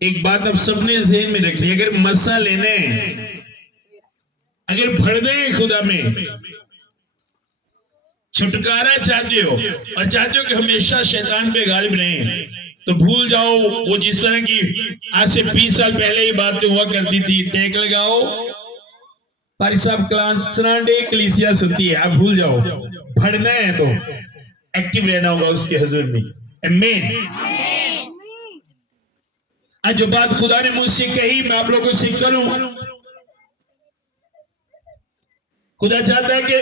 एक बात अब सबने जहन में रखी, अगर मसा लेने, अगर भर दे खुदा में, छुटकारा चाहते हो और चाहते हो कि हमेशा शैतान पे गालिब रहें, तो भूल जाओ वो जिस तरह की आज से 20 साल पहले ही बातें हुआ करती थी। टेक लगाओ, पारी साहब क्लास संडे कलीसिया सुनती है, आप भूल जाओ। भरना है तो एक्टिव रहना होगा उसके हुजूर में। आमीन। आज जो बात खुदा ने मुझसे कही मैं आप लोगों से करूं, खुदा चाहता है कि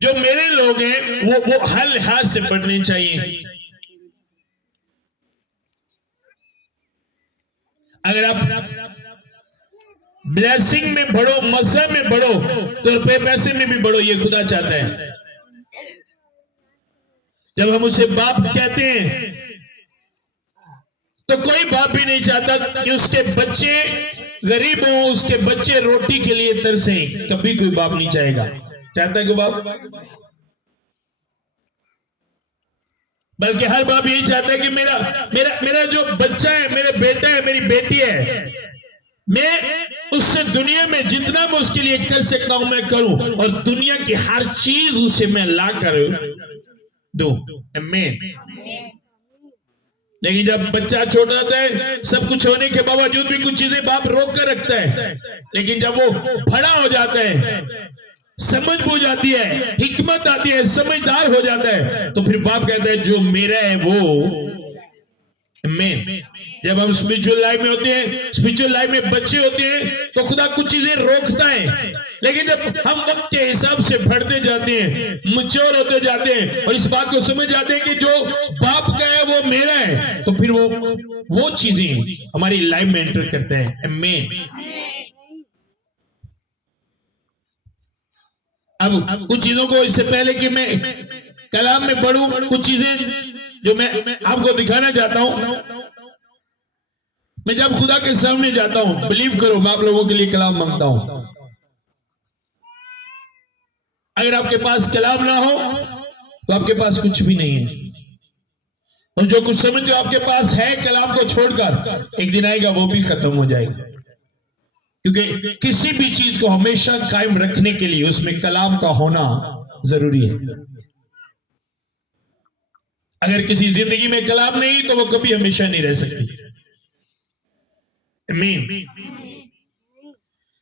जो मेरे लोग हैं वो हर लिहाज से पढ़ने चाहिए। अगर आप ब्लेसिंग में बढ़ो, मसा में बढ़ो, तो रुपए पैसे में भी बढ़ो, ये खुदा चाहता है। जब हम उसे बाप कहते हैं तो कोई बाप भी नहीं चाहता कि उसके बच्चे गरीब हों, उसके बच्चे रोटी के लिए तरसें। कभी कोई बाप नहीं चाहेगा, चाहता कि बाप, बल्कि हर बाप यही चाहता है कि मेरा मेरा मेरा जो बच्चा है, मेरा बेटा है, मेरी बेटी है, मैं उससे दुनिया में जितना मैं उसके लिए कर सकता हूं मैं करूं, और दुनिया की हर चीज उसे मैं ला कर दूं। आमीन। लेकिन जब बच्चा छोटा होता है, सब कुछ होने के बावजूद भी कुछ चीजें बाप रोक कर रखता है, लेकिन जब वो बड़ा हो जाता है, समझ बूझ आती है, हिकमत आती है, समझदार हो जाता है, तो फिर बाप कहता है जो मेरा है वो मैं। जब हम स्पिरिचुअल लाइफ में होते हैं, स्पिरिचुअल लाइफ में बच्चे होते हैं, तो खुदा कुछ चीजें रोकता है, लेकिन जब हम वक्त के हिसाब से बढ़ते जाते हैं, मैच्योर होते जाते हैं और इस बात को समझ जाते हैं कि जो बाप का है वो मेरा है, तो फिर वो चीजें हमारी लाइफ में एंटर करते हैं। आमीन। अब कुछ चीजों को, इससे पहले कि मैं कलाम में बढ़ूं, कुछ चीजें जो मैं आपको दिखाना चाहता हूं। मैं जब खुदा के सामने जाता हूं, बिलीव करो, मैं आप लोगों के लिए कलाम मांगता हूं। अगर आपके पास कलाम ना हो तो आपके पास कुछ भी नहीं है, और जो कुछ समझ जो आपके पास है कलाम को छोड़कर, एक दिन आएगा वो भी खत्म हो जाएगा। क्योंकि किसी भी चीज को हमेशा कायम रखने के लिए उसमें कलाम का होना जरूरी है। अगर किसी जिंदगी में कलाम नहीं तो वो कभी हमेशा नहीं रह सकती। आमीन।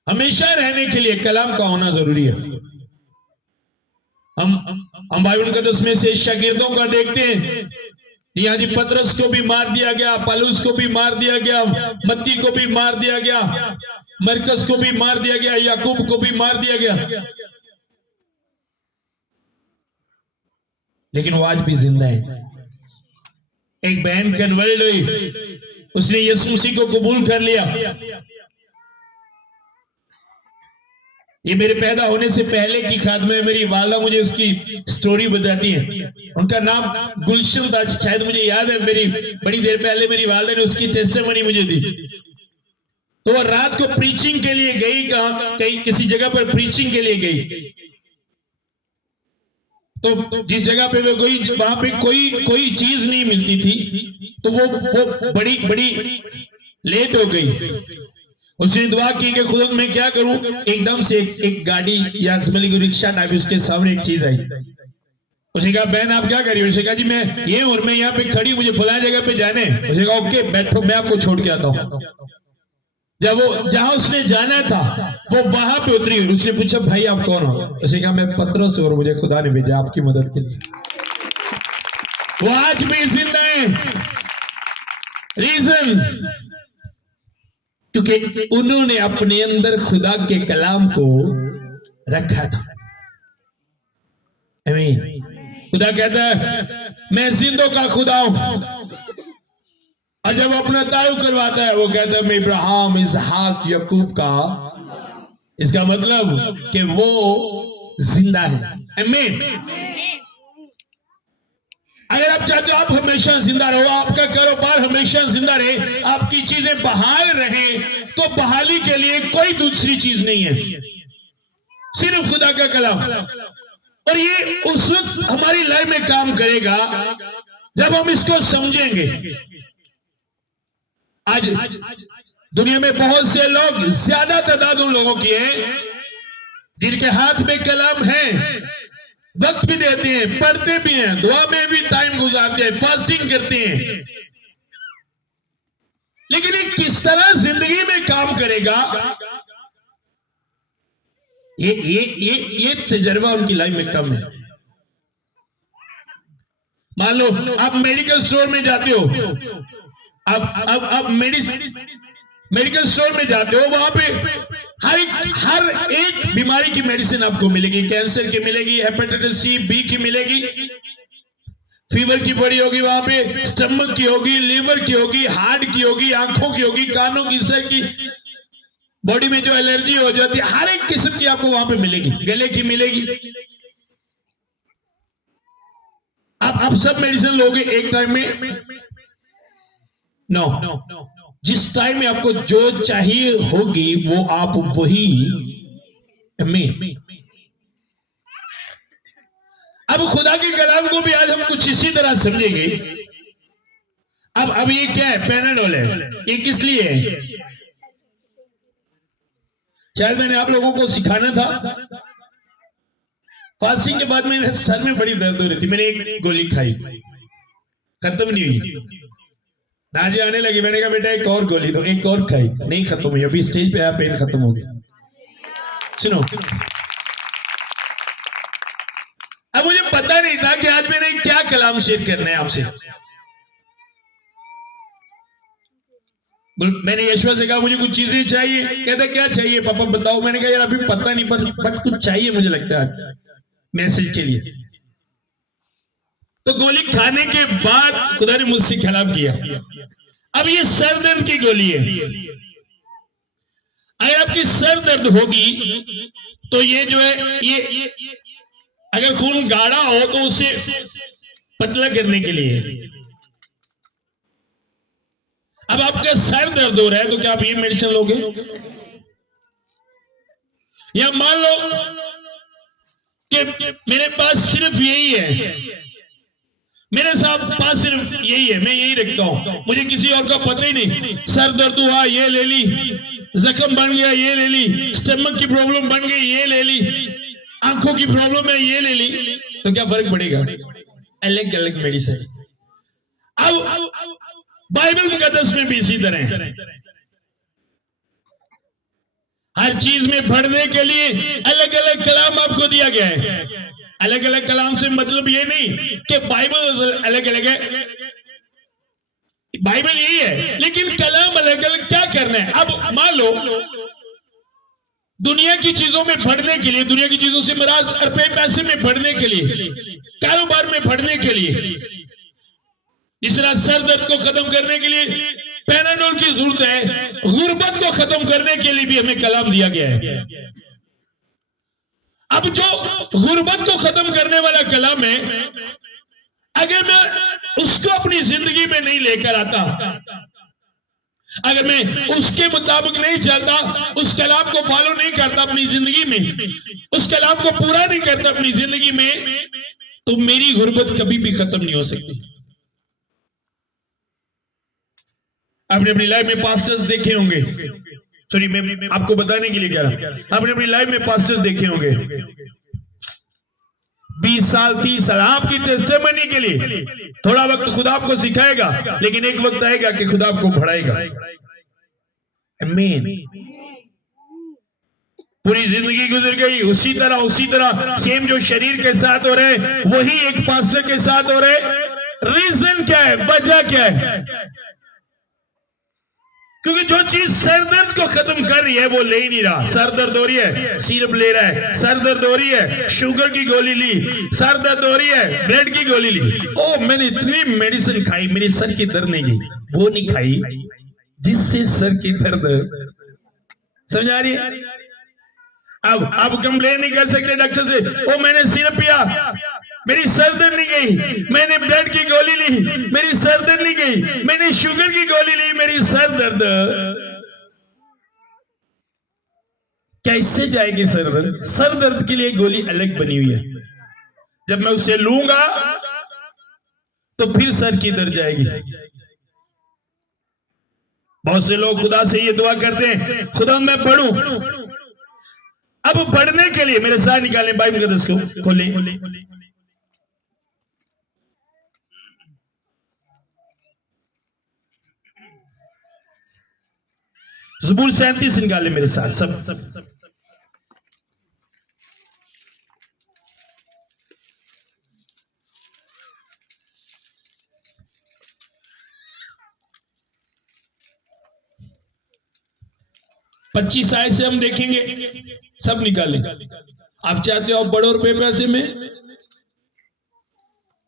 हमेशा रहने के लिए कलाम का होना जरूरी है। हम बाइबल मुकद्दस में से शागिर्दों का देखते हैं, यहाँ जी पतरस को भी मार दिया गया, पौलुस को भी मार दिया गया, मत्ती को भी मार दिया गया, मरकस को भी मार दिया गया, याकूब को भी मार दिया गया, लेकिन वो आज भी जिंदा है। एक बहन कन्वर्ट हुई, उसने यीशु मसीह को कबूल कर लिया। ये मेरे पैदा होने से पहले की खात्मे में मेरी वालदा मुझे उसकी स्टोरी बताती है। उनका नाम गुलशन था, शायद मुझे याद है, मेरी बड़ी देर पहले मेरी वालदा ने उसकी टेस्टिमनी मुझे दी। तो वो रात को प्रीचिंग के लिए गई, कहीं किसी जगह पर प्रीचिंग के लिए गई। तो जिस जगह पे वो गई वहां पे कोई चीज नहीं मिलती थी, तो वो बड़ी लेट हो गई। उसने दुआ की कि खुदा मैं क्या करूं। एकदम से एक गाड़ी या रिक्शा टाइप उसके सामने एक चीज आई। उसने कहा बहन आप क्या कर रही हो? उसने कहा जी मैं ये और मैं यहाँ पे खड़ी, मुझे फलां जगह पे जाने। उसने कहा ओके बैठो, मैं आपको छोड़ के आता हूँ। जब वो जहां उसने जाना था वो वहां पे उतरी। उसने पूछा भाई आप कौन हो? उसने कहा मैं पतरस और मुझे खुदा ने भेजा आपकी मदद के लिए। वो आज भी जिंदा है। रीजन क्योंकि उन्होंने अपने अंदर खुदा के कलाम को रखा था। आमीन। खुदा कहता है मैं जिंदों का खुदा हूं, और जब अपना तायु करवाता है वो कहता है मैं इब्राहिम, इसहाक, याकूब का। इसका मतलब कि वो जिंदा है। आमीन। अगर आप चाहते हो आप हमेशा जिंदा रहो, आपका कारोबार हमेशा जिंदा रहे, आपकी चीजें बहाल रहें, तो बहाली के लिए कोई दूसरी चीज नहीं है, सिर्फ खुदा का कलाम। और ये उस वक्त हमारी लाइफ में काम करेगा जब हम इसको समझेंगे। आज दुनिया में बहुत से लोग, ज्यादा तादाद उन लोगों की है जिनके हाथ में कलम है, वक्त भी देते हैं, पढ़ते भी हैं, दुआ में भी टाइम गुजारते हैं, फास्टिंग करते हैं, लेकिन ये किस तरह जिंदगी में काम करेगा, ये तजर्बा उनकी लाइफ में कम है। मान लो आप मेडिकल स्टोर में जाते हो, अब मेडिकल स्टोर में जाते हो, वहां पे हर एक बीमारी की मेडिसिन आपको मिलेगी। कैंसर की मिलेगी, हेपेटाइटिस सी, बी की मिलेगी, फीवर की पड़ी होगी, वहां पे स्टमक की होगी, लीवर की होगी, हार्ट की होगी, आंखों की होगी, कानों की, सर की, बॉडी में जो एलर्जी हो जाती है, हर एक किस्म की आपको वहां पे मिलेगी, गले की मिलेगी। आप सब मेडिसिन लोगे एक टाइम में? नो, जिस टाइम में आपको जो चाहिए होगी वो आप वही में। अब खुदा के कलाम को भी आज हम कुछ इसी तरह समझेंगे। अब ये क्या है? पैनाडोल है। ये किस लिए है? शायद मैंने आप लोगों को सिखाना था। फास्टिंग के बाद मेरे सर में बड़ी दर्द हो रही थी, मैंने एक गोली खाई, खत्म नहीं हुई, नाजी आने लगी, मैंने कहा बेटा एक और गोली दो, एक और खाई, नहीं खत्म हुई, अभी स्टेज पे आया, पेन खत्म हो गया। सुनो, अब मुझे पता नहीं था कि आज मैंने क्या कलाम शेयर करना है आपसे। मैंने यशवा से कहा मुझे कुछ चीजें चाहिए, कहता क्या चाहिए पापा बताओ। मैंने कहा यार अभी पता नहीं, बट कुछ चाहिए मुझे लगता है मैसेज के लिए। तो गोली खाने के बाद खुदा ने मुझसे खिलाफ किया। अब ये सर दर्द की गोली है। अगर आपकी सर दर्द होगी तो ये जो है ये अगर खून गाढ़ा हो तो उसे पतला करने के लिए। अब आपका सर दर्द हो रहा है तो क्या आप ये मेडिसिन लोगे? या मान लो कि मेरे पास सिर्फ यही है, मेरे पास सिर्फ यही है, मैं यही रखता हूं, मुझे किसी और का पता ही नहीं। सर दर्द हुआ ये ले ली, जख्म बन गया ये ले ली, स्टमक की प्रॉब्लम बन गई ये ले ली, आंखों की प्रॉब्लम है ये ले ली, तो क्या फर्क पड़ेगा? अलग अलग मेडिसिन। अब बाइबल मुकद्दस में भी इसी तरह हर चीज में पढ़ने के लिए अलग अलग कलाम आपको दिया गया है। अलग अलग कलाम से मतलब ये नहीं कि बाइबल अलग अलग है, बाइबल यही है, लेकिन कलाम अलग अलग। क्या करना है? अब मान लो दुनिया की चीजों में पढ़ने के लिए, दुनिया की चीजों से मुराद रुपए पैसे में पढ़ने के लिए, कारोबार में पढ़ने के लिए, इस तरह सर दर्द को खत्म करने के लिए पैनाडोल की जरूरत है, गुर्बत को खत्म करने के लिए भी हमें कलाम दिया गया है। अब जो गुर्बत को खत्म करने वाला कलाम है, अगर मैं उसको अपनी जिंदगी में नहीं लेकर आता, अगर मैं उसके मुताबिक नहीं चलता, उस कलाम को फॉलो नहीं करता अपनी जिंदगी में, उस कलाम को पूरा नहीं करता अपनी जिंदगी में, तो मेरी गुर्बत कभी भी खत्म नहीं हो सकती। आपने अपनी लाइफ में पास्टर्स देखे होंगे, सॉरी मैं आपको बताने के लिए कह रहा हूं, आपने अपनी लाइफ में पास्टर्स देखे होंगे 20 साल 30 साल आपकी टेस्टिमनी के लिए। थोड़ा वक्त खुदा आपको सिखाएगा, लेकिन एक वक्त आएगा कि खुदा आपको बढ़ाएगा। आमीन। पूरी जिंदगी गुजर गई उसी तरह सेम जो शरीर के साथ हो रहे वही एक पास्टर के साथ हो रहे। रीजन क्या है? वजह क्या है? क्योंकि जो चीज सर दर्द को खत्म कर रही है वो ले ही नहीं रहा। सर दर्द हो रही है, सिरप ले रहा है, सर दर्द हो रही है, शुगर की गोली ली, सर दर्द हो रही है, ब्लड की गोली ली। ओ मैंने इतनी मेडिसिन खाई, मेरी सर की दर्द नहीं गई। वो नहीं खाई जिससे सर की दर्द, समझ आ रही है? अब कंप्लेन नहीं कर सकते डॉक्टर से, ओ मैंने सिरप पिया मेरी सर दर्द नहीं गई, मैंने ब्लड की गोली ली मेरी सर दर्द नहीं गई, मैंने शुगर की गोली ली मेरी सर दर्द। क्या इससे जाएगी सर दर्द? सर दर्द के लिए गोली अलग बनी हुई है, जब मैं उसे लूंगा तो फिर सर की दर्द जाएगी। बहुत से लोग खुदा से ये दुआ करते हैं, खुदा मैं पढ़ूं। अब पढ़ने के लिए मेरे साथ निकालें बाइबल मुकद्दस को खोलें। ज़बूर 37 निकालें मेरे साथ सब। पच्चीस आयत से हम देखेंगे, सब निकालें। आप चाहते हो आप बड़ो रुपए पैसे में,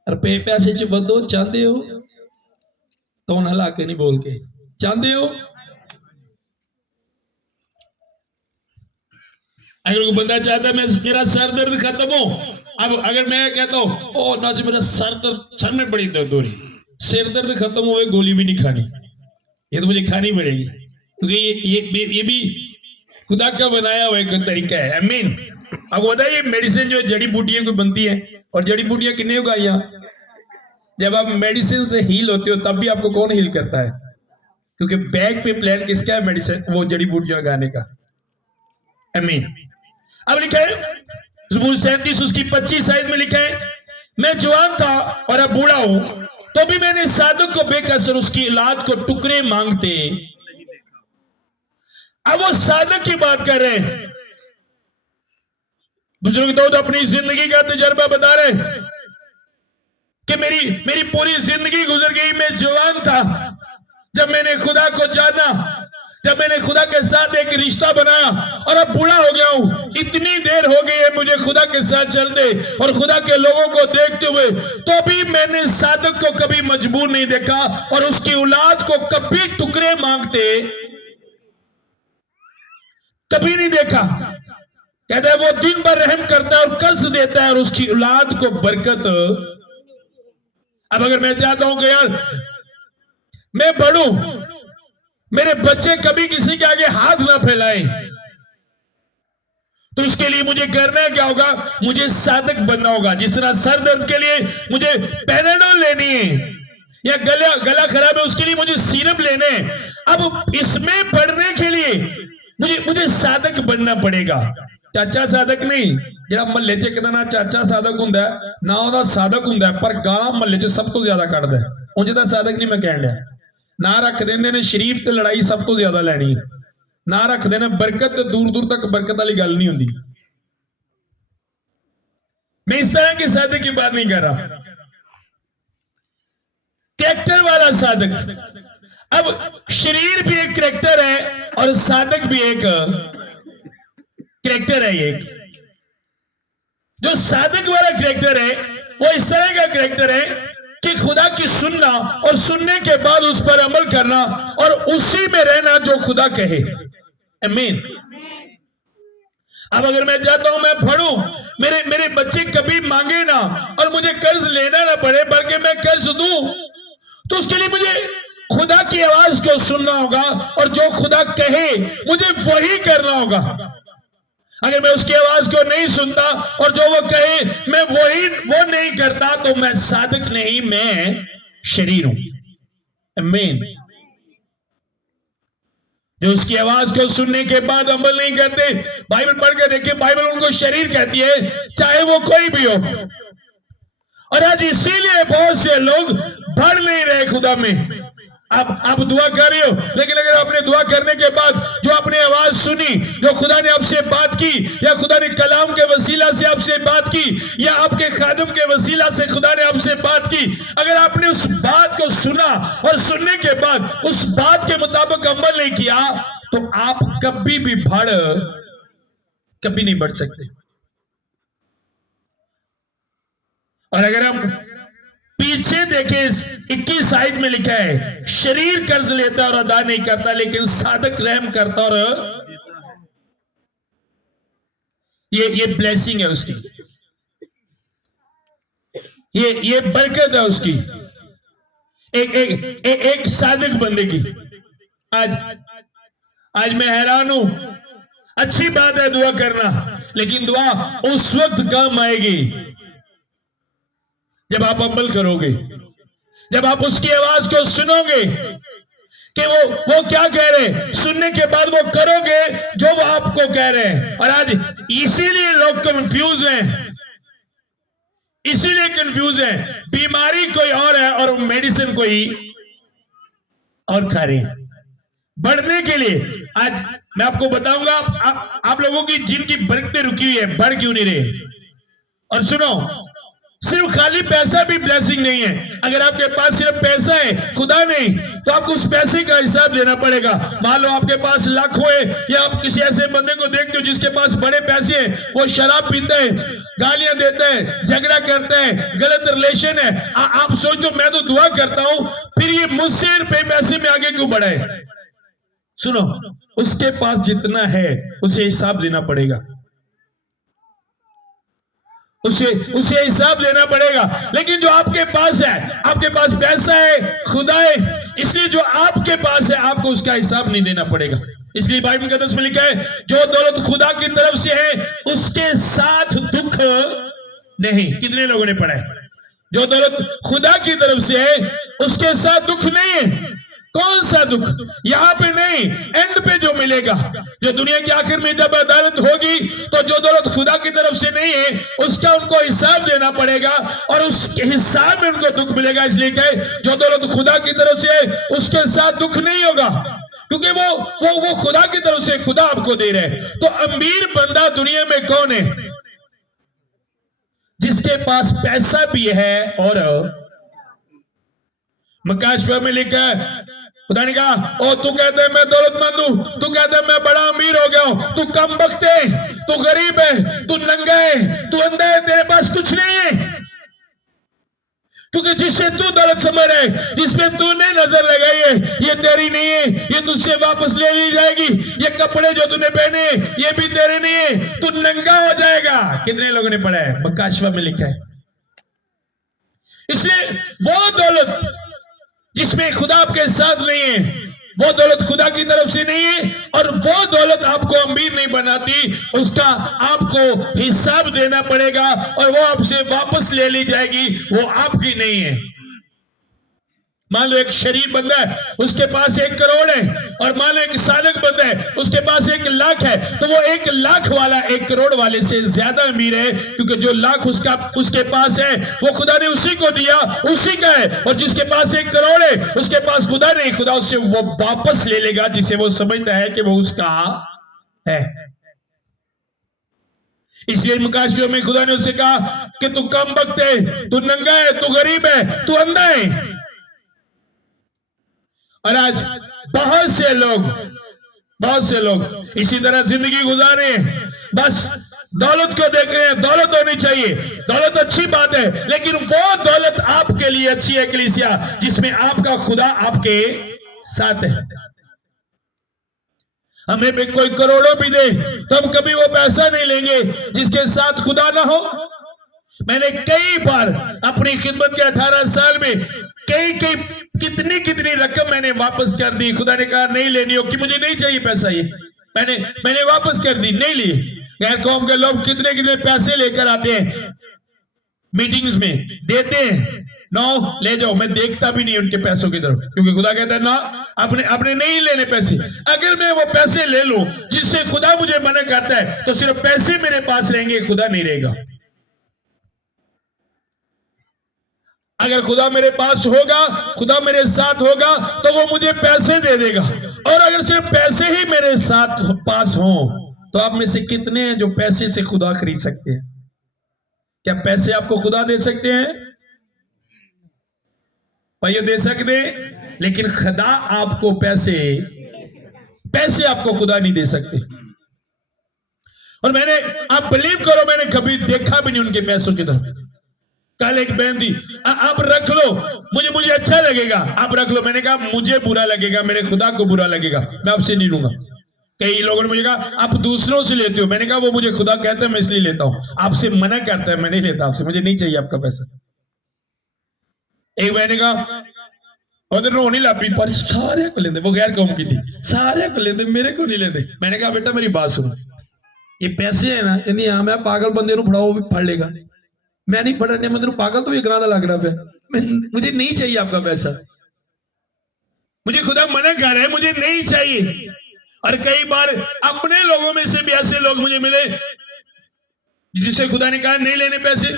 रुपए पैसे च बदो चाहते हो तो हला के नहीं बोल के चाहते हो। अगर कोई बंदा चाहता है मैं मेरा सर दर्द खत्म हो, अब अगर मैं कहता हूं ओ ना जी मेरा सर दर्द, सर में बड़ी दर्द हो रही, सिर दर्द खत्म हो, गोली भी नहीं खानी, ये तो मुझे खानी पड़ेगी, क्योंकि ये भी खुदा का बनाया हुआ एक तरीका है। आमीन। आपको बताइए मेडिसिन जो जड़ी बूटियां को बनती है, और जड़ी बूटियां कितने उगाइया, जब आप मेडिसिन से हील होते हो तब भी आपको कौन हील करता है, क्योंकि बैक पे प्लान किसका है, मेडिसिन, वो जड़ी बूटियां उगाने का। आमीन। अब लिखा है ज़बूर 37 उसकी 25 आयत में लिखा है, मैं जवान था और अब बूढ़ा हूं, तो भी मैंने सादक को बेकसर उसकी औलाद को टुकड़े मांगते। अब वो सादक की बात कर रहे हैं। बुजुर्ग दाऊद अपनी जिंदगी का तजर्बा बता रहे कि मेरी पूरी जिंदगी गुजर गई, मैं जवान था जब मैंने खुदा को जाना, जब मैंने खुदा के साथ एक रिश्ता बनाया, और अब बूढ़ा हो गया हूं, इतनी देर हो गई है मुझे खुदा के साथ चलते और खुदा के लोगों को देखते हुए, तो भी मैंने सादक को कभी मजबूर नहीं देखा और उसकी औलाद को कभी टुकड़े मांगते कभी नहीं देखा। कहता है वो दिन भर रहम करता है और कर्ज देता है और उसकी औलाद को बरकत। अब अगर मैं चाहता हूं कि यार मैं पढ़ूं, मेरे बच्चे कभी किसी के आगे हाथ ना फैलाएं, तो इसके लिए मुझे करना क्या होगा, मुझे साधक बनना होगा। जिस तरह सर दर्द के लिए मुझे पैराडोल लेनी है, या गला खराब है उसके लिए मुझे सिरप लेने हैं। अब इसमें पढ़ने के लिए मुझे साधक बनना पड़ेगा। चाचा साधक नहीं, जरा महल्ले च कहता ना चाचा साधक हुंदा ना, ਉਹਦਾ साधक हुंदा, पर गाला महल्ले च सब तो ज्यादा कटदा है। उंज दा साधक नहीं मैं कहण लिया, ना रख देंदे ने शरीफ ते लड़ाई सब तो ज्यादा लैनी, ना रखते ने बरकत, दूर दूर तक बरकत वाली गल नहीं होंदी। मैं इस तरह के साधक की बात नहीं कर रहा, कैरेक्टर वाला साधक। अब शरीर भी एक कैरेक्टर है और साधक भी एक कैरेक्टर है। एक जो साधक वाला कैरेक्टर है वो इस तरह का कैरेक्टर है कि खुदा की सुनना और सुनने के बाद उस पर अमल करना और उसी में रहना जो खुदा कहे। आमीन। अब अगर मैं चाहता हूं मैं पढ़ूं, मेरे बच्चे कभी मांगे ना और मुझे कर्ज लेना ना पड़े, बल्कि मैं कर्ज दूं, तो उसके लिए मुझे खुदा की आवाज को सुनना होगा और जो खुदा कहे मुझे वही करना होगा। अगर मैं उसकी आवाज को नहीं सुनता और जो वो कहे मैं वो नहीं करता, तो मैं साधक नहीं, मैं शरीर हूं। आमीन। जो उसकी आवाज को सुनने के बाद अमल नहीं करते, बाइबल पढ़ के देखिए, बाइबल उनको शरीर कहती है, चाहे वो कोई भी हो। और आज इसीलिए बहुत से लोग बढ़ नहीं रहे खुदा में। आप दुआ कर रहे हो, लेकिन अगर आपने दुआ करने के बाद जो आपने आवाज सुनी, जो खुदा ने आपसे बात की, या खुदा ने कलाम के वसीला से आपसे बात की, या आपके खादम के वसीला से खुदा ने आपसे बात की, अगर आपने उस बात को सुना और सुनने के बाद उस बात के मुताबिक अमल नहीं किया, तो आप कभी भी कभी नहीं बढ़ सकते। और अगर हम पीछे देखें 21 आयत में लिखा है, शरीर कर्ज लेता और अदा नहीं करता, लेकिन साधक रहम करता और ये ब्लेसिंग है उसकी, ये बरकत है उसकी, एक साधक बंदे की। आज मैं हैरान हूं। अच्छी बात है दुआ करना, लेकिन दुआ उस वक्त काम आएगी जब आप अमल करोगे, जब आप उसकी आवाज को सुनोगे, कि वो क्या कह रहे हैं, सुनने के बाद वो करोगे जो वो आपको कह रहे हैं। और आज इसीलिए लोग कंफ्यूज हैं, इसीलिए कंफ्यूज है। बीमारी कोई और है और मेडिसिन कोई और खा रहे हैं बढ़ने के लिए। आज मैं आपको बताऊंगा आप लोगों की जिनकी बरकतें रुकी हुई है, बढ़ क्यों नहीं रहे। और सुनो, सिर्फ खाली पैसा भी ब्लेसिंग नहीं है। अगर आपके पास सिर्फ पैसा है, खुदा नहीं, तो आपको उस पैसे का हिसाब देना पड़ेगा। मान लो आपके पास लाखों है, या आप किसी ऐसे बंदे को देखते हो जिसके पास बड़े पैसे हैं, वो शराब पीता है, गालियां देता है, झगड़ा करता है, गलत रिलेशन है। आप सोचो मैं तो दुआ करता हूं, फिर ये मुझसे पैसे में आगे क्यों बढ़ा है। सुनो, उसके पास जितना है उसे हिसाब देना पड़ेगा, उसे हिसाब देना पड़ेगा। लेकिन जो आपके पास है, आपके पास पैसा है, खुदा है, इसलिए जो आपके पास है आपको उसका हिसाब नहीं देना पड़ेगा। इसलिए बाइबल के 10 में लिखा है, जो दौलत खुदा की तरफ से है उसके साथ दुख नहीं। कितने लोगों ने पढ़ा है? जो दौलत खुदा की तरफ से है उसके साथ दुख नहीं है। कौन सा दुख? यहां पे नहीं, एंड पे जो मिलेगा, जो दुनिया के आखिर में जब अदालत होगी, तो जो दौलत खुदा की तरफ से नहीं है उसका उनको हिसाब देना पड़ेगा, और उस हिसाब में उनको दुख मिलेगा। इसलिए कहे, जो दौलत खुदा की तरफ से है उसके साथ दुख नहीं होगा, क्योंकि वो खुदा की तरफ से, खुदा आपको दे रहे हैं। तो अमीर बंदा दुनिया में कौन है? जिसके पास पैसा भी है और मकाशवा में लिखा है, खुदा ने कहा, ओ तू कहते मैं दौलतमंद हूं, तू कहते मैं बड़ा अमीर हो गया हूं, तू कम बख्त है, तू गरीब है, तू नंगा है, तू अंधा है, तेरे पास कुछ नहीं है। क्योंकि जिससे तू दौलत समझ रहा है, जिसमें तूने नजर लगाई है, ये तेरी नहीं है, ये तुझसे वापस ले ली जाएगी। ये कपड़े जो तूने पहने ये भी तेरे नहीं है, तू नंगा हो जाएगा। कितने लोगों ने पढ़ा है? मकाशवा में लिखा है। इसलिए वो दौलत जिसमें खुदा आपके साथ नहीं है, वो दौलत खुदा की तरफ से नहीं है, और वो दौलत आपको अमीर नहीं बनाती। उसका आपको हिसाब देना पड़ेगा, और वो आपसे वापस ले ली जाएगी, वो आपकी नहीं है। मान लो एक शरीफ बंदा है, उसके पास 1 करोड़ है, और मान लो एक साधक बंदा है, उसके पास 1 लाख है, तो वो 1 लाख वाला 1 करोड़ वाले से ज्यादा अमीर है, क्योंकि जो लाख उसके पास है वो खुदा ने उसी को दिया, उसी का है। और जिसके पास 1 करोड़ है उसके पास खुदा नहीं, खुदा उससे वो वापस ले लेगा जिसे वो समझता है कि वो उसका है। इसलिए मुकाशियों में खुदा ने उससे कहा कि तू कम बख्त है, तू नंगा है, तू गरीब है, तू अंधा है। और आज बहुत से लोग इसी तरह जिंदगी गुजार रहे हैं, बस दौलत को देख रहे हैं। दौलत होनी चाहिए, दौलत अच्छी बात है, लेकिन वो दौलत आपके लिए अच्छी है कलीसिया जिसमें आपका खुदा आपके साथ है। हमें भी कोई करोड़ों भी दे तो हम कभी वो पैसा नहीं लेंगे जिसके साथ खुदा ना हो। मैंने कई बार अपनी खिदमत के 18 साल में कितनी रकम मैंने वापस कर दी। खुदा ने कहा नहीं लेनी हो, कि मुझे नहीं चाहिए पैसा, ये मैंने वापस कर दी, नहीं लिए। गैर कौम के लोग कितने पैसे लेकर आते हैं, मीटिंग्स में देते हैं, नो ले जाओ। मैं देखता भी नहीं उनके पैसों की तरफ, क्योंकि खुदा कहता है ना, अपने नहीं लेने पैसे। अगर मैं वो पैसे ले लूं जिससे खुदा मुझे मना करता है, तो सिर्फ पैसे मेरे पास रहेंगे, खुदा नहीं रहेगा। अगर खुदा मेरे पास होगा, खुदा मेरे साथ होगा, तो वो मुझे पैसे दे देगा। और अगर सिर्फ पैसे ही मेरे साथ पास हो, तो आप में से कितने हैं जो पैसे से खुदा खरीद सकते हैं? क्या पैसे आपको खुदा दे सकते हैं? भाइयों दे सकते, लेकिन खुदा आपको पैसे आपको खुदा नहीं दे सकते। और आप बिलीव करो, मैंने कभी देखा भी नहीं उनके पैसों की तरफ। कल एक बहन थी, आप रख लो, मुझे अच्छा लगेगा, आप रख लो। मैंने कहा मुझे बुरा लगेगा, मेरे खुदा को बुरा लगेगा, मैं आपसे नहीं लूंगा। कई लोगों ने मुझे कहा आप दूसरों से लेते हो, मैंने कहा वो मुझे खुदा कहता है, मैं इसलिए लेता हूं। आपसे मना करता है, मैं नहीं लेता आपसे, मुझे नहीं चाहिए आपका पैसा। एक बहन ने कहा उधर रोने लगी, पर सारे को लेते, वो गैर कौम की थी, सारे को लेते, मेरे को नहीं लेते। मैंने कहा बेटा मेरी बात सुनो, ये पैसे है ना, यानी हाँ मैं पागल बंदे को फड़ाओ, वो भी फड़ लेगा, मैं नहीं पढ़ने, मैं तेरे पागल तो ये गराना लग रहा है, मुझे नहीं चाहिए आपका पैसा। मुझे खुदा मना कर रहा है, मुझे नहीं चाहिए। और कई बार अपने लोगों में से भी ऐसे लोग मुझे मिले जिससे खुदा ने कहा नहीं लेने पैसे।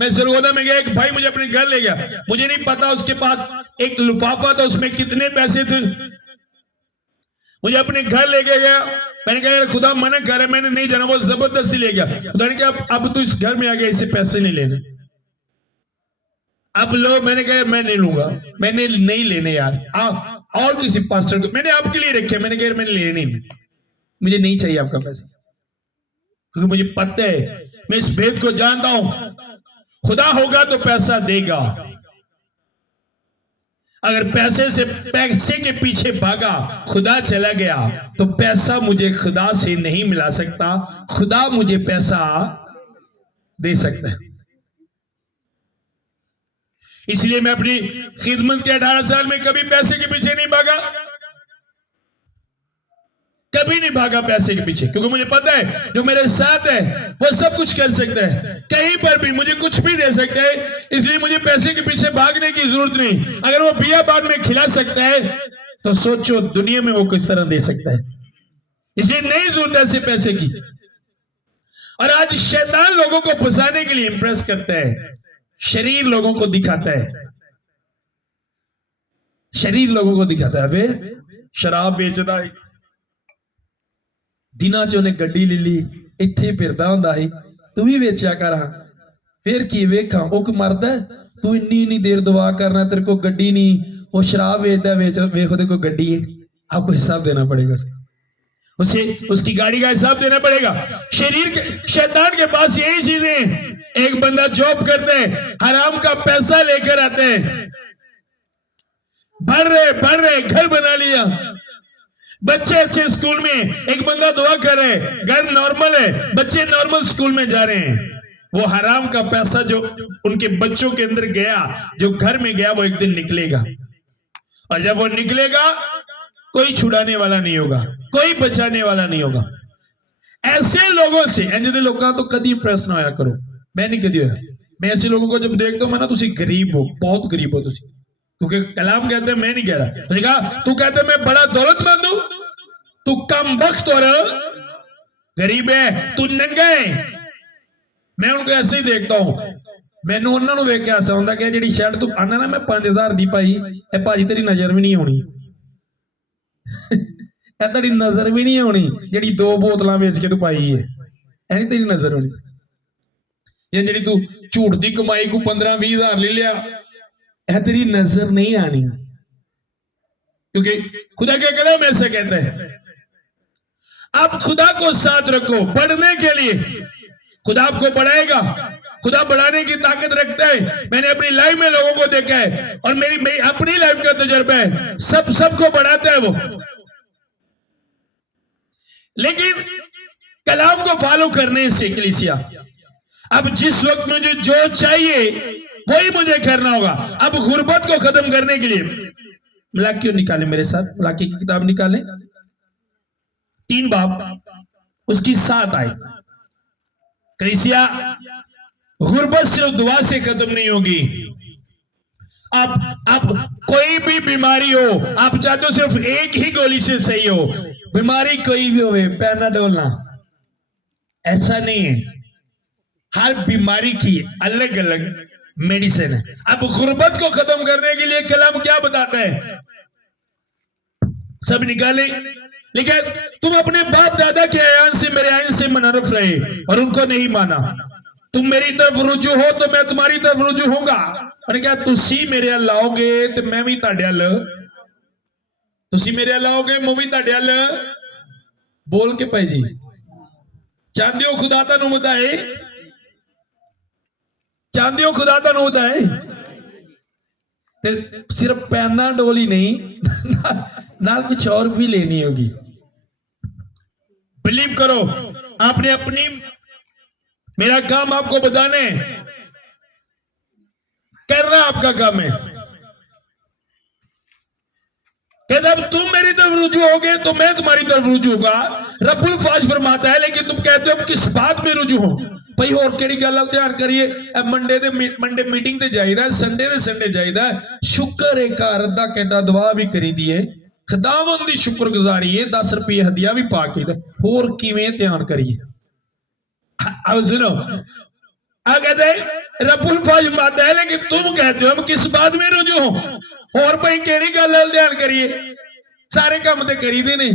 मैं सरगोदा में गया, एक भाई मुझे अपने घर ले गया, मुझे नहीं पता उसके पास एक लिफाफा था, उसमें कितने पैसे थे। मुझे अपने घर लेके गया, मैंने कहा यार खुदा मना कर रहा है, मैंने नहीं जाना, वो जबरदस्ती ले गया। खुदा ने कहा अब तू इस घर में आ गया, इससे पैसे नहीं लेने। अब लो, मैंने कहा मैं नहीं लूंगा, मैंने नहीं लेने यार, और किसी पास्टर को मैंने आपके लिए रखे, मैंने कहा मैंने लेने नहीं, मुझे नहीं चाहिए आपका पैसा, क्योंकि मुझे पता है, मैं इस भेद को जानता हूं, खुदा होगा तो पैसा देगा। अगर पैसे के पीछे भागा, खुदा चला गया, तो पैसा मुझे खुदा से नहीं मिला सकता, खुदा मुझे पैसा दे सकता है। इसलिए मैं अपनी खिदमत के 18 साल में कभी पैसे के पीछे नहीं भागा, कभी नहीं भागा पैसे के पीछे, क्योंकि मुझे पता है जो मेरे साथ है वो सब कुछ कर सकता है, कहीं पर भी मुझे कुछ भी दे सकता है। इसलिए मुझे पैसे के पीछे भागने की जरूरत नहीं। अगर वो बियाबान में खिला सकता है तो सोचो दुनिया में वो किस तरह दे सकता है। इसलिए नहीं जरूरत ऐसे पैसे की। और आज शैतान लोगों को फंसाने के लिए इंप्रेस करता है, शरीर लोगों को दिखाता है, शरीर लोगों को दिखाता है। वे शराब बेचता है, दिना च उन्हें गड्डी ले ली, इत्थे फिरदा हुंदा है, तू भी वेचा कर, फिर की वेखा वो की मरदा, तू इन्नी देर दुआ करना, तेरे को गड्डी नहीं, वो शराब बेचता, वेख को गड्डी है, आपको हिसाब देना पड़ेगा, उसे उसकी गाड़ी का हिसाब देना पड़ेगा। शरीर के शैतान के पास यही चीजें। एक बंदा जॉब करते हैं, हराम का पैसा लेकर आते हैं, भर रहे घर बना लिया, बच्चे अच्छे स्कूल में, एक बंदा दुआ कर रहे, घर नॉर्मल है, बच्चे नॉर्मल स्कूल में जा रहे हैं। वो हराम का पैसा जो उनके बच्चों के अंदर गया, जो घर में गया, वो एक दिन निकलेगा। और जब वो निकलेगा कोई छुड़ाने वाला नहीं होगा, कोई बचाने वाला नहीं होगा। ऐसे लोगों से इंज दे लोगों तो कभी इंप्रेस ना होया करो। मैं नहीं कभी होया। मैं ऐसे लोगों को जब देखता हूं, मैं ना तुसी गरीब हो, बहुत गरीब हो तुसी, क्योंकि कलाम कहते हैं, मैं नहीं कह रहा, तू कहते मैं बड़ा दौलतमंद हूं, तू कम बख्त और गरीब है, तू नंगा है। मैं उनको ऐसे ही देखता हूं, मैनू उन्होंने वेख के ऐसा होंदा कि जिहड़ी शर्ट तू आना ना मैं 5000 दी पाई, ए भाजी तेरी नजर भी नहीं आनी, तेरी नजर भी नहीं आनी, जिहड़ी 2 बोतलां वेच के तू पाई है, ऐ नहीं तेरी नजर आनी। या जिहड़ी तू झूठ दी कमाई को 15-20 हजार ले लिया, ऐ तेरी नजर नहीं आनी, क्योंकि खुदा क्या कलाम ऐसा कहता है। आप खुदा को साथ रखो बढ़ने के लिए, खुदा आपको बढ़ाएगा, खुदा बढ़ाने की ताकत रखता है। मैंने अपनी लाइफ में लोगों को देखा है, और मेरी अपनी लाइफ का तजुर्बा है, सबको बढ़ाता है वो। लेकिन कलाम को फॉलो करने से कलीसिया, अब जिस वक्त मुझे जो चाहिए वही मुझे करना होगा। अब गुर्बत को खत्म करने के लिए मलाकी निकाले, मेरे साथ मलाकी की किताब निकालें, 3 बाब उसकी 7 आयत। कलीसिया, गुर्बत सिर्फ दुआ से खत्म नहीं होगी। आप कोई भी बीमारी हो, आप चाहते हो सिर्फ एक ही गोली से सही हो, बीमारी कोई भी हो, पैनाडोल ना, ऐसा नहीं है। हर बीमारी की अलग अलग मेडिसिन है। अब गुर्बत को खत्म करने के लिए कलाम क्या बताता है, सब निकाले। लेकिन तुम अपने बाप दादा के आयान से, मेरे आयन से मनहरफ रहे और उनको नहीं माना। तुम मेरी तरफ रुजू हो तो मैं तुम्हारी तरफ रुजू होगा। और क्या तुसी मेरे अल आओगे तो मैं भी तुहाडे अल, तुसी मेरे अल आओगे मैं भी तुहाडे अल। बोल के भाई जी, चाहते हो खुदा तुहानू बताए, चाहते हो खुदा तुहानू बताए, सिर्फ पैनाडोल ही नहीं, नाल कुछ और भी लेनी होगी। बिलीव करो, आपने अपनी, मेरा काम आपको बताने, करना आपका काम है। कहते अब तुम मेरी तरफ रुजू होगे तो मैं तुम्हारी तरफ रुजू होगा। रब्बुल फाज फरमाता है, लेकिन तुम कहते हो किस बात में रुजू हो। भाई होर किहड़ी गल नाल ध्यान करिए मंडे मंडे मीटिंग ते जाईदा संडे जाईदा शुक्र है घर अद्धा घंटा दुआ भी करी दी है खुदावंद दी शुक्रगुजारी है 10 रुपये हदिया भी पा के होर किवें ध्यान करिए अब सुनो कहते रब्बुल फरमाता है लेकिन तुम कहते हो हम किस बात में रुझे हो और भाई केड़ी गल नाल ध्यान करिए सारे काम ते करीदे ने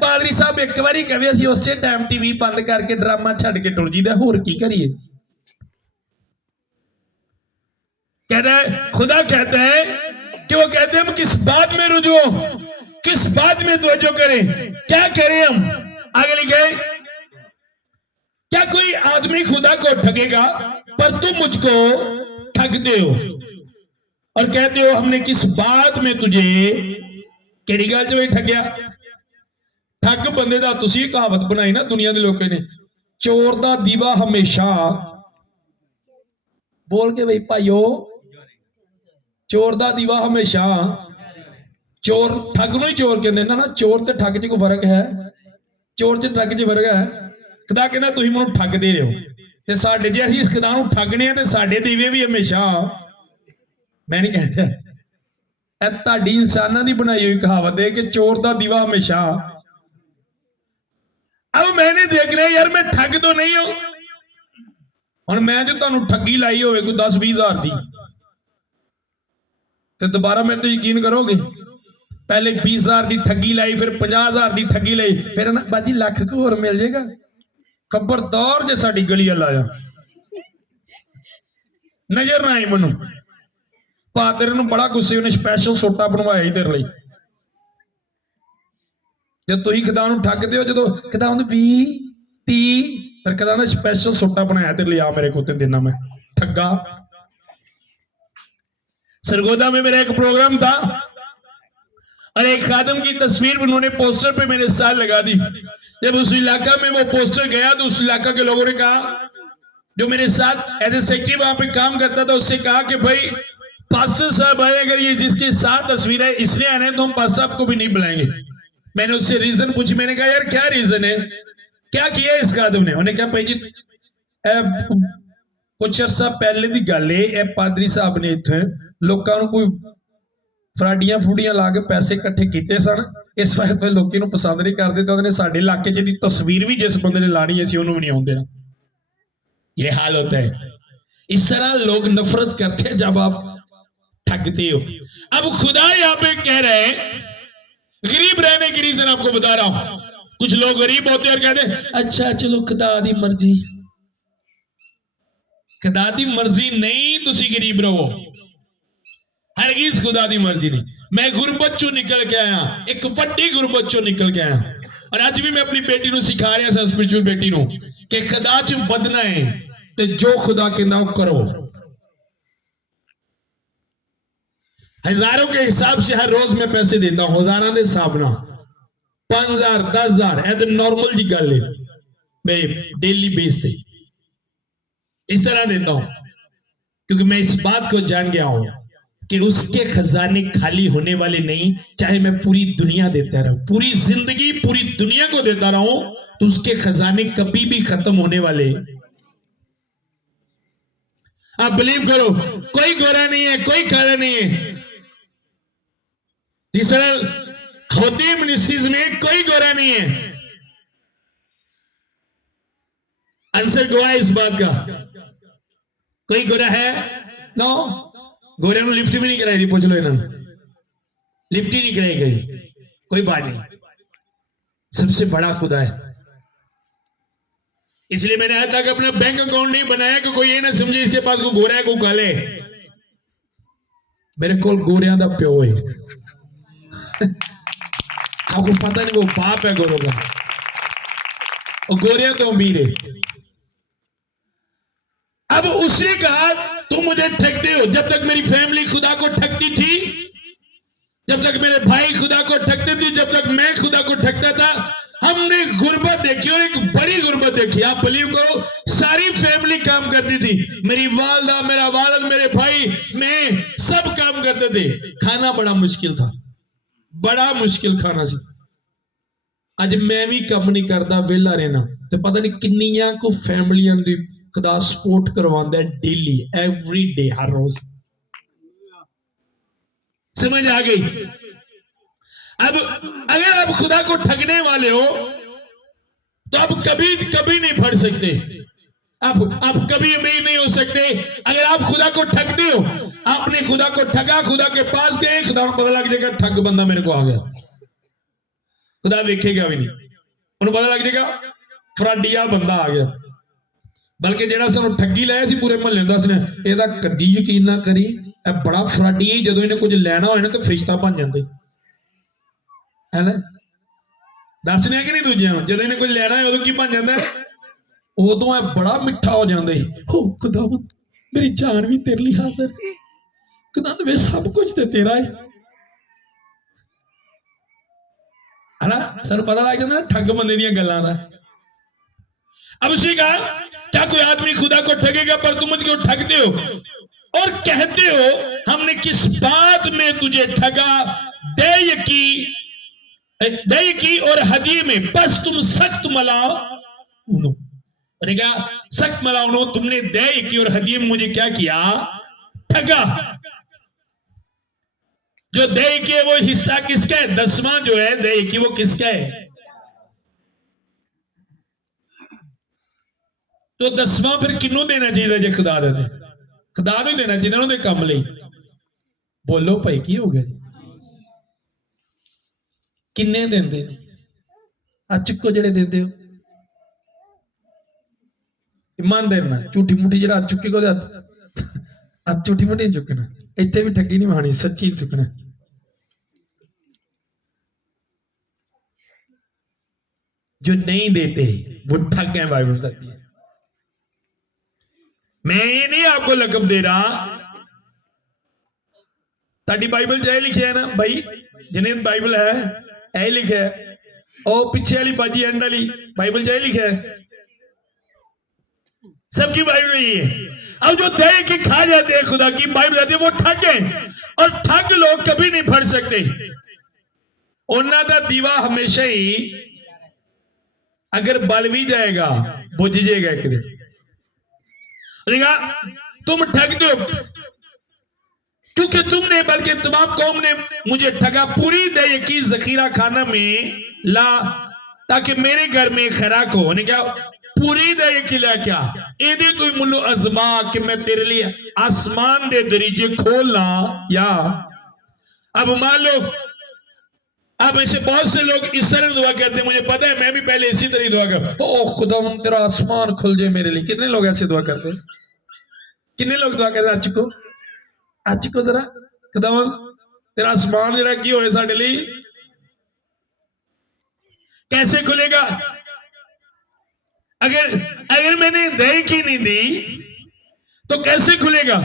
पादरी साहब एक बारी कहे असीं उसे टाइम टीवी बंद करके ड्रामा छड़ के टुर जीदा होर की करिए कहता है खुदा कहता है कि वो कहते हैं हम किस बात में रुझो किस बात में तवज्जो करें क्या करें हम आगे लिखे क्या कोई आदमी खुदा को ठगेगा पर तुम मुझको ठगते हो और कहते हो हमने किस बात में तुझे केड़ी गल च ठगया ठग बंदे दा तुसी कहावत बनाई ना दुनिया के लोगों ने चोर दा दीवा हमेशा बोल के भाई भाईओ चोर दा दीवा हमेशा चोर ठग नूं ही चोर कहंदे ना चोर ते ठग च कोई फर्क है चोर च ठग च फर्क है खुदा कहंदा तुसीं मैनूं ठगदे रहो ते साडे जे असीं खुदा नूं ठगने आ ते साडे दीवे भी हमेशा मैं नहीं कहता ताड़ी इंसानां दी बनाई हुई कहावत है कि चोर दा दीवा हमेशा अब मैंने देखना यार मैं ठग तो नहीं हूं हुण मैं जो तुहानूं ठगी लाई होवे कोई 10-20 हज़ार दी तो दोबारा मेरे तो यकीन करोगे पहले 20 हज़ार की ठगी लाई फिर 50 हज़ार की ठगी लाई फिर ना बाजी लख को होर मिल जाएगा खबरदार जे साडी गली वाल आया नजर ना आई मैनू पादर नूं बड़ा गुस्से उन्हें स्पैशल सोटा बनवाया ही तेरे लिए जब तुम खुदा नूं ठगदे हो जो खुदा 20-30 फिर खुदा ने स्पैशल सोटा बनाया तेरे लिए आ मेरे को देना मैं ठगा सरगोदा में मेरा एक प्रोग्राम था और एक खादम की तस्वीर उन्होंने पोस्टर पे मेरे साथ लगा दी जब उस इलाका में वो पोस्टर गया तो उस इलाका के लोगों ने कहा जो मेरे साथ एज ए सेक्रेटरी वहां पे काम करता था उससे कहा कि भाई पास्टर साहब आए अगर ये जिसके साथ तस्वीर है इसलिए आने तो हम पास्टर साहब को भी नहीं बुलाएंगे मैंने उससे रीजन पूछी मैंने कहा यार क्या रीजन है क्या किया इस खादम ने उन्हें कहा भाई जी कुछ अर्सा पहले की गल है पादरी साहब ने इतने लोगों को कोई फराडियां फूडियां ला के पैसे इकट्ठे किए सन इस वक्त लोगों को पसंद नहीं करते तो उन्होंने साडे इलाके च तस्वीर भी जिस बंदे ने लानी असीं उन्होंने भी नहीं आउंदे ये हाल होता है इस तरह लोग नफरत करते हैं जब आप ठगते हो अब खुदा यहाँ पे कह रहे हैं गरीब रहने की रीजन आपको बता रहा हूं कुछ लोग गरीब होते हैं और कहते हैं अच्छा चलो खुदा दी मर्जी खुदा दी मर्जी नहीं तुसी गरीब रहो हरगिज खुदा दी मर्जी नहीं मैं गुरबत चो निकल के आया एक वड्डी गुरबत चो निकल के आया और आज भी मैं अपनी बेटी को सिखा रहा स्पिरिचुअल बेटी को कि खुदा च बदना है तो जो खुदा कहना करो हजारों के हिसाब से हर रोज मैं पैसे देता हूं हजारों के हिसाब ना 5,000 10,000 ऐ तो नॉर्मल जी गल है मैं डेली बेस से इस तरह देता हूं क्योंकि मैं इस बात को जान गया हूं कि उसके खजाने खाली होने वाले नहीं चाहे मैं पूरी दुनिया देता रहूं पूरी जिंदगी पूरी दुनिया को देता रहूं तो उसके खजाने कभी भी खत्म होने वाले आप बिलीव करो कोई गोरा नहीं है कोई काला नहीं है जिस तरह खोदी मिनिस्ट्रीज में कोई गोरा नहीं है आंसर गोवा है इस बात का कोई गोरा है नो गोरे ने लिफ्ट भी नहीं कराई थी पूछ लो इन्होंने लिफ्ट ही नहीं कराई गई कोई बात नहीं सबसे बड़ा खुदा है इसलिए मैंने आज तक अपना बैंक अकाउंट नहीं बनाया कि कोई ये ना समझे इसके पास कोई गोरा है कोई काले मेरे को गोरिया का प्यो है आपको पता नहीं वो बाप है गोरों का और गोरिया तो अमीर है अब उसने कहा तुम मुझे ठगते हो जब तक मेरी फैमिली खुदा को ठगती थी जब तक मेरे भाई खुदा को ठगते थे जब तक मैं खुदा को ठगता था हमने गुर्बत देखी और एक बड़ी गुर्बत देखी आप बिलीव करो सारी फैमिली काम करती थी मेरी वालदा मेरा वालिद मेरे भाई मैं सब काम करते थे खाना बड़ा मुश्किल था बड़ा मुश्किल खाना सी अज मैं भी काम नहीं करता वेला रहना तो पता नहीं किन्नियां को फैमिलियां दी खुदा सपोर्ट करवाता है डेली, एवरी डे, हर रोज। समझ आ गई? अब अगर आप खुदा को ठगने वाले हो तो आप कभी कभी नहीं फट सकते, आप कभी अमीर नहीं हो सकते। अगर आप खुदा को ठगते हो, आपने खुदा को ठगा, खुदा के पास गए, खुदा को पता लग जाएगा ठग बंदा मेरे को आ गया, खुदा देखेगा भी नहीं, उन्हें पता लग जाएगा फराडिया बंदा आ गया। बल्कि जेड़ा सानू ठगी लाया सी पूरे महल्ले दस ने, ਇਹਦਾ कदी यकीन ना करी, ਇਹ बड़ा फराडी है, ਜਦੋਂ ਇਹਨੇ कुछ ਲੈਣਾ ਹੋਏ ਨਾ तो फिश्ता बन ਜਾਂਦੇ है ना। दसने कि नहीं दूजिया जो इन्हें कुछ लेना है उदों की बन जाता है, उदों है बड़ा मिठा हो जाता है। हो खुदा मेरी जान भी तेरे लिए हाजिर, खुदा वे सब कुछ तो तेरा है ना। सानू पता लग जाता ठग बंदे दी गल्लां दा। अब उसी कहा क्या कोई आदमी खुदा को ठगेगा, पर तुम मुझको ठगते हो और कहते हो हमने किस बात में तुझे ठगा, देय की और हदी में, बस तुम सख्त मलाओ उनो। सख्त मलाओ उनो, तुमने देय की और हदी में मुझे क्या किया, ठगा। जो देय की है वो हिस्सा किसका है, 10वां जो है देय की वो किसका है, तो 10वां फिर किन्नू देना चाहिए जे खुदा दे, खुदा नहीं देना चाहिए उन्होंने काम ਲਈ। बोलो भाई की हो गया, किन्ने देंदे ने, चुको जेड़े देंदे हो ईमानदार ना, झूठी मुठी जेड़ा चुके को झूठी मुठी नहीं चुकना, इतने भी ठगी नहीं मानी, सच्ची चुकना। जो नहीं देते वो ठग है, बाइबल बताती है। मैं ये नहीं आपको लकब दे रहा, ताड़ी बाइबल चाहे लिखे है ना भाई, जिन्हें बाइबल है ऐ लिखे है, और पीछे वाली बाजी एंड वाली बाइबल चाहे लिखे है, सबकी बाइबल यही है। अब जो दे के खा जाते हैं खुदा की, बाइबल जाती है वो ठग है, और ठग लोग कभी नहीं फट सकते। उन्होंने का दीवा हमेशा ही अगर बल भी जाएगा बुझ जाएगा एक दिन। तुम ठगते हो क्योंकि तुमने, बल्कि तमाम कौम ने मुझे ठगा, पूरी दया की जखीरा खाना में ला ताकि मेरे घर में खैराक हो। क्या पूरी दया की ला, क्या एदे तू मुल्लो अजमा कि मैं तेरे लिए आसमान दे दरीजे खोलना। या अब मान लो, अब ऐसे बहुत से लोग इस तरह दुआ करते हैं, मुझे पता है मैं भी पहले इसी तरह दुआ कर, ओ खुदा तेरा आसमान खुल जाए मेरे लिए। कितने लोग ऐसे दुआ करते हैं, कितने लोग दुआ करते, आज को जरा खुदा तेरा आसमान जरा की होए साडे लिए, कैसे खुलेगा? अगर मैंने दही की नहीं दी तो कैसे खुलेगा?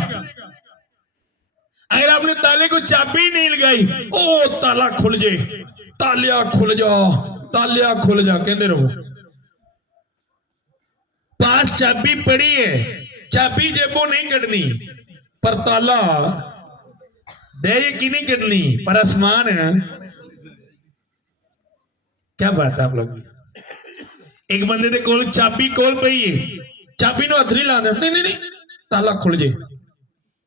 अगर आपने ताले को चाबी नहीं लगाई, ओ ताला खुल जाए, तालिया खुल जा, तालिया खुल जा कहते रहो। पास चाबी पड़ी है, चाबी जेबों नहीं कटनी, पर ताला दे की नहीं कटनी, पर आसमान है। क्या बात है आप लोग? एक बंदे दे कोल चाबी कोल पई है, चाबी नु हथ नहीं लाना, नहीं ताला खुल जाए,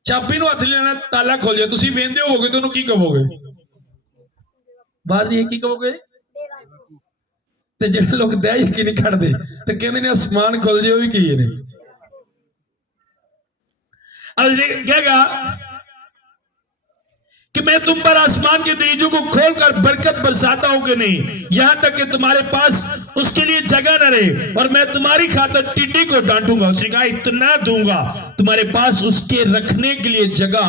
चाबी नु हथ नहीं लाना, ताला खुल जाए। तुसी वेंदे होगे तो की कहोगे? बात ये की कहोगे? ते जिहड़े लोग दया की नहीं करते तो कहते ने आसमान खुल जाए, वो भी की ने। क्या कहा कि मैं तुम पर आसमान के दरीजों को खोलकर बरकत बरसाता हूं कि नहीं, यहां तक कि तुम्हारे पास उसके लिए जगह न रहे, और मैं तुम्हारी खातर टिड्डी को डांटूंगा। उसने कहा इतना दूंगा तुम्हारे पास उसके रखने के लिए जगह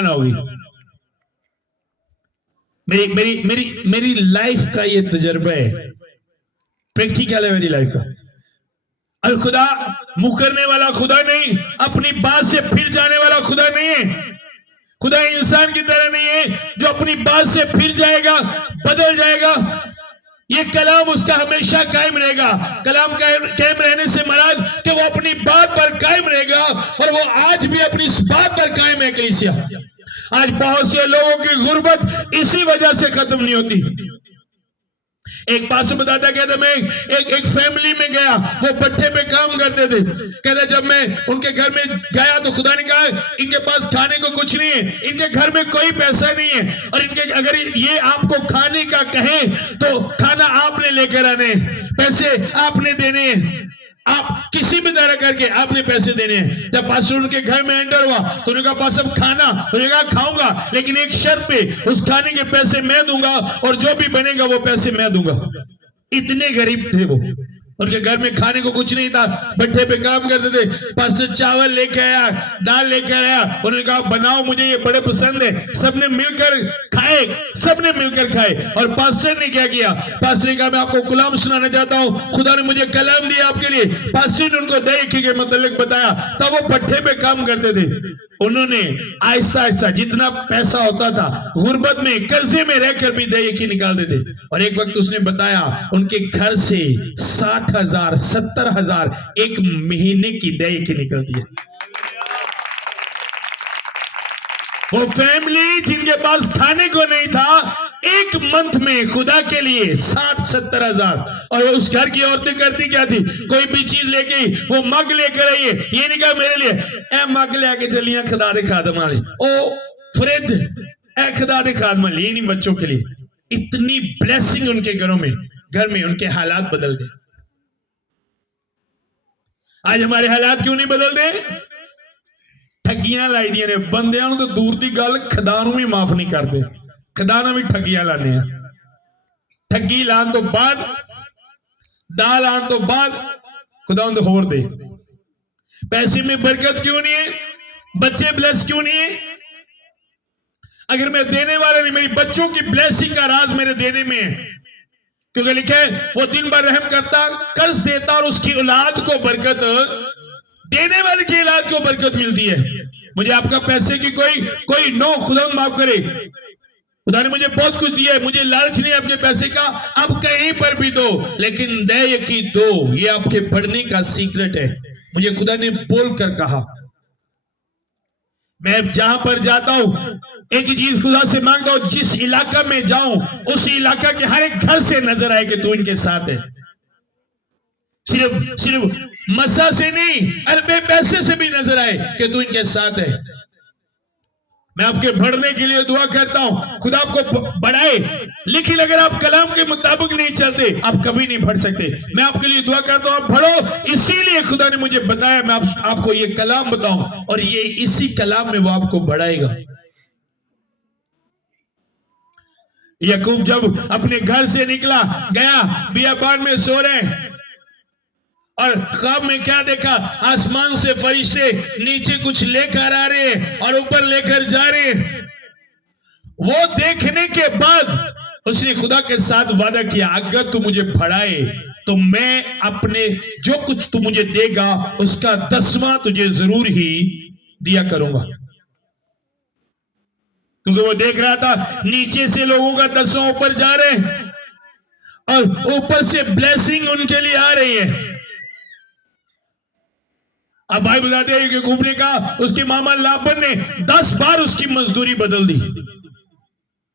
ना होगी। मेरी लाइफ का ये तजर्बा है, प्रैक्टिकल है मेरी लाइफ का। अब खुदा मुकरने वाला खुदा नहीं, अपनी बात से फिर जाने वाला खुदा नहीं है। खुदा इंसान की तरह नहीं है जो अपनी बात से फिर जाएगा, बदल जाएगा। ये कलाम उसका हमेशा कायम रहेगा। कलाम कायम रहने से मराद कि वो अपनी बात पर कायम रहेगा, और वो आज भी अपनी इस बात पर कायम है। कलीसिया आज बहुत से लोगों की गुर्बत इसी वजह से खत्म नहीं होती, एक पास्टर बताता कहता मैं एक फैमिली में गया, वो भट्ठे पे काम करते थे। कहता जब मैं उनके घर में गया तो खुदा ने कहा इनके पास खाने को कुछ नहीं है, इनके घर में कोई पैसा नहीं है, और इनके अगर ये आपको खाने का कहें तो खाना आपने लेकर आने, पैसे आपने देने हैं, आप किसी भी तरह करके आपने पैसे देने हैं। जब पास्टर उनके घर में एंटर हुआ तो उन्होंने कहा पास्टर खाना, उन्होंने कहा खाऊंगा लेकिन एक शर्त पे, उस खाने के पैसे मैं दूंगा और जो भी बनेगा वो पैसे मैं दूंगा। इतने गरीब थे वो, उनके घर में खाने को कुछ नहीं था, भट्ठे पे काम करते थे। पास्टर चावल लेके आया, दाल लेके आया, उन्होंने कहा बनाओ मुझे ये बड़े पसंद है। सबने मिलकर खाए, सबने मिलकर खाए। और पास्टर ने क्या किया, पास्टर ने कहा मैं आपको कलाम सुनाना चाहता हूँ, खुदा ने मुझे कलाम दिया आपके लिए। पास्टर ने उनको दही के मतलब बताया, तब वो भट्ठे पे काम करते थे। उन्होंने आहिस्ता आहिस्ता जितना पैसा होता था गुर्बत में कर्जे में रहकर भी दही की निकालते थे। और एक वक्त उसने बताया उनके घर से 60,000 70,000 एक महीने की दही की निकलती है। वो फैमिली जिनके पास खाने को नहीं था, एक मंथ में खुदा के लिए 60-70,000। और उस घर की औरतें करती क्या थी, कोई भी चीज लेके वो मग लेकर आइए, ये नहीं कहा मेरे लिए ए मग लेके चलिए खुदा दे खादम वाले, ओ फ्रिज ए खुदा दे खादम, ये नहीं बच्चों के लिए। इतनी ब्लेसिंग उनके घरों में, घर में उनके हालात बदल गए। आज हमारे हालात क्यों नहीं बदल रहे? ठगियां लाई दिया ने बंदियां तो दूर की गल, खुदा नूं भी माफ नहीं करते, खुदा नाल भी ठगियां लाने। ठगी लाने तो बाद, दाल आने तो बाद खुदा तो होर दे। पैसे में बरकत क्यों नहीं है? बच्चे ब्लेस क्यों नहीं है? अगर मैं देने वाला नहीं, मेरी बच्चों की ब्लेसिंग का राज मेरे देने में है। क्योंकि लिखा है वो दिन भर रहम करता, कर्ज देता और उसकी औलाद को बरकत, देने वाले की औलाद को बरकत मिलती है। मुझे आपका पैसे की कोई नो, खुदा माफ करे, खुदा ने मुझे बहुत कुछ दिया है, मुझे लालच नहीं आपके पैसे का, आप कहीं पर भी दो, लेकिन दे की दो, ये आपके बढ़ने का सीक्रेट है। मुझे खुदा ने बोल कर कहा, मैं जहां पर जाता हूं एक ही चीज खुदा से मांगता हूं, जिस इलाका में जाऊं उस इलाका के हर एक घर से नजर आए कि तू इनके साथ है। सिर्फ मसा से नहीं, अरबे पैसे से भी नजर आए कि तू इनके साथ है। मैं आपके बढ़ने के लिए दुआ करता हूं, खुदा आपको बढ़ाए। लेकिन अगर आप कलाम के मुताबिक नहीं चलते, आप कभी नहीं बढ़ सकते। मैं आपके लिए दुआ करता हूं आप बढ़ो, इसीलिए खुदा ने मुझे बताया मैं आपको ये कलाम बताऊं, और ये इसी कलाम में वो आपको बढ़ाएगा। याकूब जब अपने घर से निकला, गया बियाबान में सो रहे, और ख्वाब में क्या देखा, आसमान से फरिश्ते नीचे कुछ लेकर आ रहे हैं और ऊपर लेकर जा रहे हैं। वो देखने के बाद उसने खुदा के साथ वादा किया, अगर तू मुझे बढ़ाए तो मैं अपने जो कुछ तू मुझे देगा उसका 10वां तुझे जरूर ही दिया करूंगा। क्योंकि वो देख रहा था नीचे से लोगों का 10वां ऊपर जा रहे हैं और ऊपर से ब्लेसिंग उनके लिए आ रही है। अब भाई बताते हैं कि याकूब ने कहा, उसके मामा लाबन ने 10 बार उसकी मजदूरी बदल दी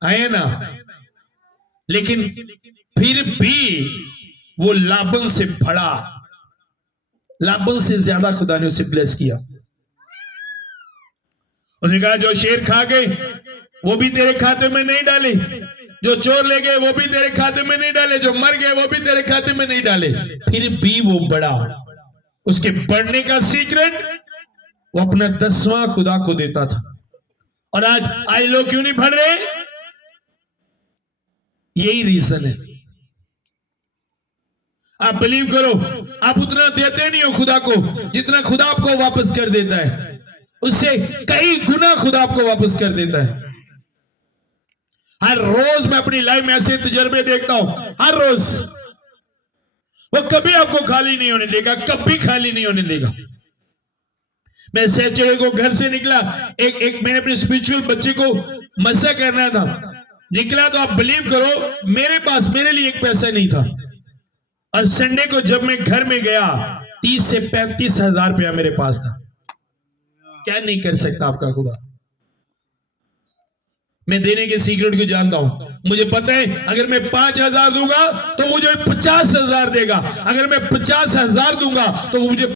है ना, लेकिन फिर भी वो लाबन से बड़ा, लाबन से ज्यादा खुदा ने उसे ब्लेस किया। उसने कहा जो शेर खा गए वो भी तेरे खाते में नहीं डाले, जो चोर ले गए वो भी तेरे खाते में नहीं डाले, जो मर गए वो भी तेरे खाते में नहीं डाले। फिर भी वो बड़ा, उसके बढ़ने का सीक्रेट वो अपना 10वां खुदा को देता था। और आज लोग क्यों नहीं बढ़ रहे? यही रीजन है। आप बिलीव करो, आप उतना देते नहीं हो खुदा को जितना खुदा आपको वापस कर देता है, उससे कई गुना खुदा आपको वापस कर देता है। हर रोज मैं अपनी लाइफ में ऐसे तजर्बे देखता हूं, हर रोज वो कभी आपको खाली नहीं होने देगा, कभी खाली नहीं होने देगा। मैं सैचुरे को घर से निकला, एक मैंने अपने स्पिरिचुअल बच्चे को मसा करना था, निकला तो आप बिलीव करो मेरे पास मेरे लिए एक पैसा नहीं था। और संडे को जब मैं घर में गया 30 से 35 हजार रुपया मेरे पास था। क्या नहीं कर सकता आपका खुदा। मैं देने के सीक्रेट को जानता हूं। मुझे पता है अगर मैं 5,000 दूंगा तो मुझे 50,000 देगा, अगर मैं 50,000 दूंगा तो वो मुझे